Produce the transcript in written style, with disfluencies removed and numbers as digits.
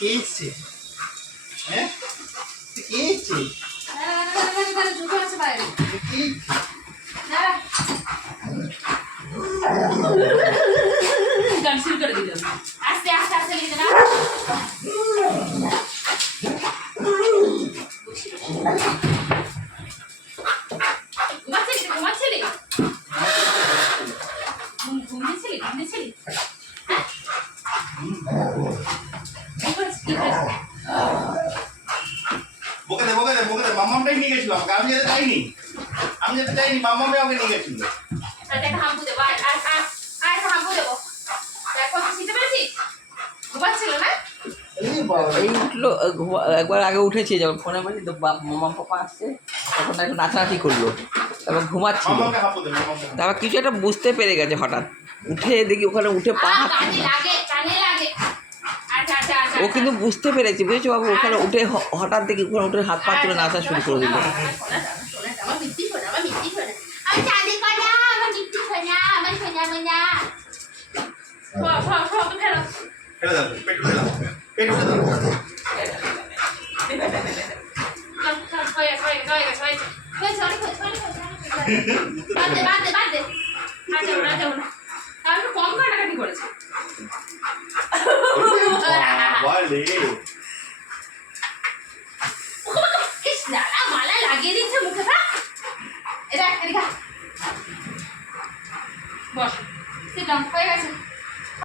কে এসছে? হ্যাঁ কে এসছে? ঢুকে আছে বাইরে। কে গান শুরু করে দিল। আস্তে আস্তে আস্তে লিখে না। ঘুমাচ্ছিলি? ঘুমিয়েছিলি? বকে দে মাম্মামটাই নিয়ে গেছিল আমাকে। আমি যেতে চাইনি মাম্মামে আমাকে নিয়ে গেছিল। একটা হাম্পু দেবো। আর একটা হাম্পু দেবো। দেখো শিখতে পেরেছিস? ঘুমাচ্ছিল না? এই উঠলো একবার আগে উঠেছে যখন ফোনে বলি তো মামা পাপা আসছে তখন একটু নাচানাচি করলো তারপর ঘুমাচ্ছিল। তারপর কিছু একটা বুঝতে পেরে গেছে হঠাৎ উঠে দেখি ওখানে উঠে পা হাত ও কিন্তু বুঝতে পেরেছি বুঝেছো বাবু ওখানে উঠে হঠাৎ দেখি ওখানে উঠে হাত পা তুলে নাচা শুরু করে দিল। কম কাটাকাটি করেছে। মালা লাগিয়ে দিচ্ছে মুখে। বস, হয়ে গেছে।